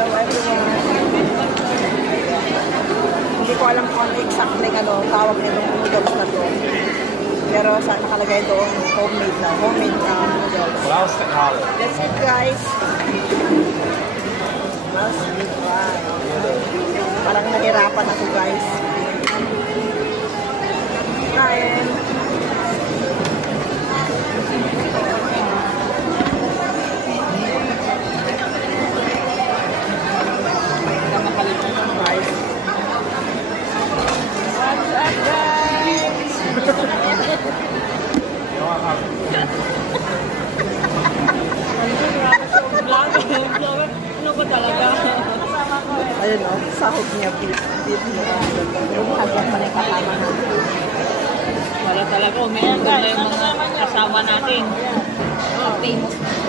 Hello everyone. Hindi ko alam kung ano exactly tawag nitong noodles na to. Pero sa nakalagay doon, homemade noodles. That's it guys. Must be try. Parang nahirapan ako guys. Kain. Ano ba talaga? Ayun o, sahog niya, beef niya. Yung hagyan pa rin kasama natin. Wala talaga. Umiyak ka yung mga kasama natin. Famous.